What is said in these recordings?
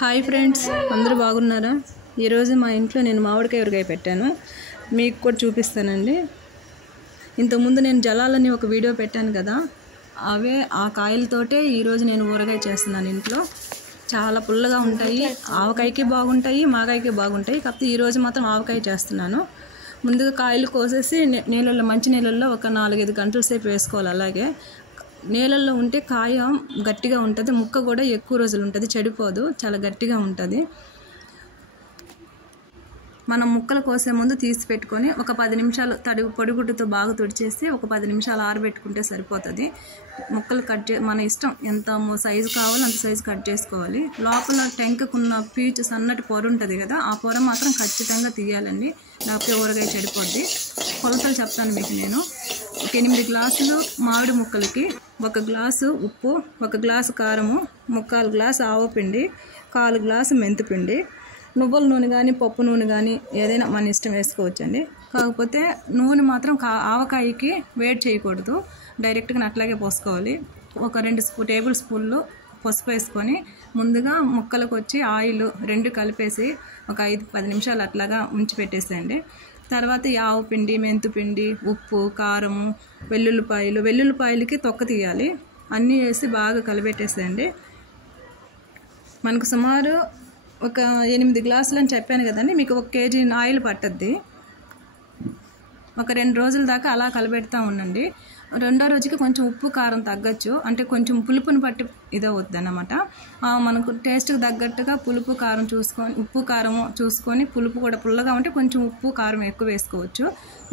Hi friends, అందరూ బాగున్నారా? ఈరోజు మా ఇంట్లో నేను మామిడికాయ ఊరగాయ పెట్టాను, మీకు కూడా చూపిస్తానండి. ఇంతకుముందు నేను జలాలని ఒక వీడియో పెట్టాను కదా, అవే ఆ కాయలతోటే ఈరోజు నేను ఊరగాయ చేస్తున్నాను. ఇంట్లో చాలా పుల్లగా ఉంటాయి, ఆవకాయకి బాగుంటాయి, మాకాయకి బాగుంటాయి. కాకపోతే ఈరోజు మాత్రం ఆవకాయ చేస్తున్నాను. ముందుగా కాయలు కోసేసి నీళ్ళల్లో, మంచి నీళ్ళల్లో ఒక 4-5 గంటల సేపు వేసుకోవాలి. అలాగే నీళ్ళల్లో ఉంటే కాయ గట్టిగా ఉంటుంది, ముక్క కూడా ఎక్కువ రోజులు ఉంటుంది, చెడిపోదు, చాలా గట్టిగా ఉంటుంది. మనం ముక్కలు కోసే ముందు తీసి పెట్టుకొని ఒక 10 నిమిషాలు పొడిగుడ్డుతో బాగా తుడిచేసి ఒక 10 నిమిషాలు ఆరబెట్టుకుంటే సరిపోతుంది. ముక్కలు మన ఇష్టం, ఎంత సైజు కావాలో అంత సైజు కట్ చేసుకోవాలి. లోపల టెంకకున్న పీచు సన్నటి పొర ఉంటుంది కదా, ఆ పొర మాత్రం ఖచ్చితంగా తీయాలండి, లేకపోతే ఊరగాయ చెడిపోద్ది. కొలతలు చెప్తాను మీకు నేను. 8 గ్లాసులు మామిడి ముక్కలకి 1 గ్లాసు ఉప్పు, 1 గ్లాసు కారము, 3/4 గ్లాసు ఆవపిండి, 1/4 గ్లాసు మెంతిపిండి, నువ్వుల నూనె కానీ పప్పు నూనె కానీ ఏదైనా మన ఇష్టం వేసుకోవచ్చండి. కాకపోతే నూనె మాత్రం ఆవకాయకి వేడి చేయకూడదు, డైరెక్ట్గా అట్లాగే పోసుకోవాలి. ఒక 2 టేబుల్ స్పూన్లు పసుపు వేసుకొని ముందుగా ముక్కలకు వచ్చి ఆయిల్ 2 కలిపేసి ఒక 5-10 నిమిషాలు అట్లాగా ఉంచి పెట్టేసేయండి. తర్వాత ఈ ఆవపిండి, మెంతిపిండి, ఉప్పు, కారము, వెల్లుల్లిపాయలకి తొక్క తీయాలి, అన్నీ వేసి బాగా కలిపెట్టేసేయండి. మనకు సుమారు ఒక 8 గ్లాసులు అని చెప్పాను కదండి, మీకు 1 కేజీ ఆయిల్ పట్టద్ది. ఒక 2 రోజుల దాకా అలా కలిపెడతా ఉండండి. రెండో రోజుకి కొంచెం ఉప్పు కారం తగ్గచ్చు, అంటే కొంచెం పులుపుని బట్టి ఇదవుద్ది అన్నమాట. మనకు టేస్ట్కి తగ్గట్టుగా పులుపు కారం చూసుకొని, ఉప్పు కారము చూసుకొని, పులుపు కూడా పుల్లగా ఉంటే కొంచెం ఉప్పు కారం ఎక్కువ వేసుకోవచ్చు,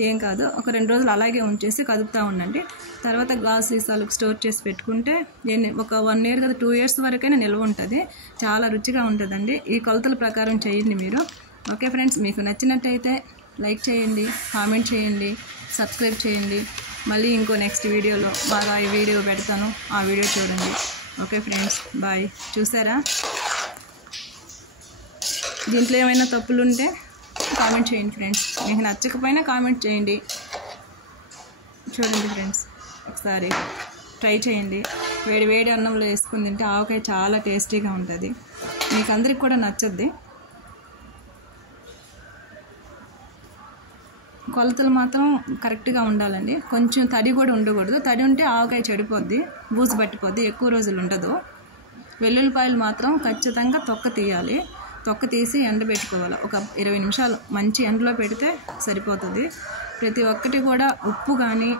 ఏం కాదు. ఒక 2 రోజులు అలాగే ఉంచేసి కదుపుతూ ఉండండి. తర్వాత గ్లాస్ సీసాలకు స్టోర్ చేసి పెట్టుకుంటే ఒక 1 ఇయర్ కదా, 2 ఇయర్స్ వరకైనా నిల్వ ఉంటుంది, చాలా రుచిగా ఉంటుందండి. ఈ కొలతల ప్రకారం చేయండి మీరు. ఓకే ఫ్రెండ్స్, మీకు నచ్చినట్టయితే లైక్ చేయండి, కామెంట్ చేయండి, సబ్స్క్రైబ్ చేయండి. మళ్ళీ ఇంకో నెక్స్ట్ వీడియోలో బాగా ఈ వీడియో పెడతాను, ఆ వీడియో చూడండి. Okay friends, bye. చూసారా, దీంట్లో ఏమైనా తప్పులు ఉంటే కామెంట్ చేయండి ఫ్రెండ్స్, మీకు నచ్చకపోయినా కామెంట్ చేయండి. చూడండి ఫ్రెండ్స్, ఒకసారి ట్రై చేయండి. వేడి అన్నంలో వేసుకుని తింటే ఆవకాయ చాలా టేస్టీగా ఉంటుంది, మీకు అందరికి కూడా నచ్చద్ది. కొలతలు మాత్రం కరెక్ట్గా ఉండాలండి, కొంచెం తడి కూడా ఉండకూడదు. తడి ఉంటే ఆవకాయ చెడిపోద్ది, బూజు పట్టిపోద్ది, ఎక్కువ రోజులు ఉండదు. వెల్లుల్లిపాయలు మాత్రం ఖచ్చితంగా తొక్క తీయాలి, తొక్క తీసి ఎండబెట్టుకోవాలి. ఒక 20 నిమిషాలు మంచి ఎండలో పెడితే సరిపోతుంది. ప్రతి ఒక్కటి కూడా ఉప్పు కానీ,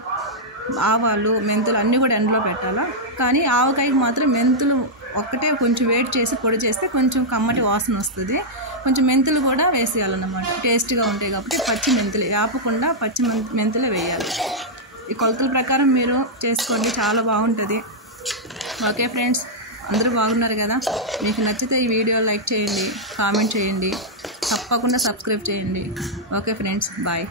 ఆవాలు, మెంతులు అన్నీ కూడా ఎండలో పెట్టాలా. కానీ ఆవకాయకి మాత్రం మెంతులు ఒక్కటే కొంచెం వేడి చేసి పొడి చేస్తే కొంచెం కమ్మటి వాసన వస్తుంది. కొంచెం మెంతులు కూడా వేసేయాలన్నమాట, టేస్ట్గా ఉంటాయి కాబట్టి. పచ్చి మెంతులు ఆపకుండా పచ్చి మెంతులే వేయాలి. ఈ కొలతల ప్రకారం మీరు చేసుకోండి, చాలా బాగుంటుంది. ఓకే ఫ్రెండ్స్, అందరూ బాగున్నారు కదా? మీకు నచ్చితే ఈ వీడియో లైక్ చేయండి, కామెంట్ చేయండి, తప్పకుండా సబ్స్క్రైబ్ చేయండి. Okay friends, bye.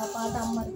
ఆ పాట అమ్మాయి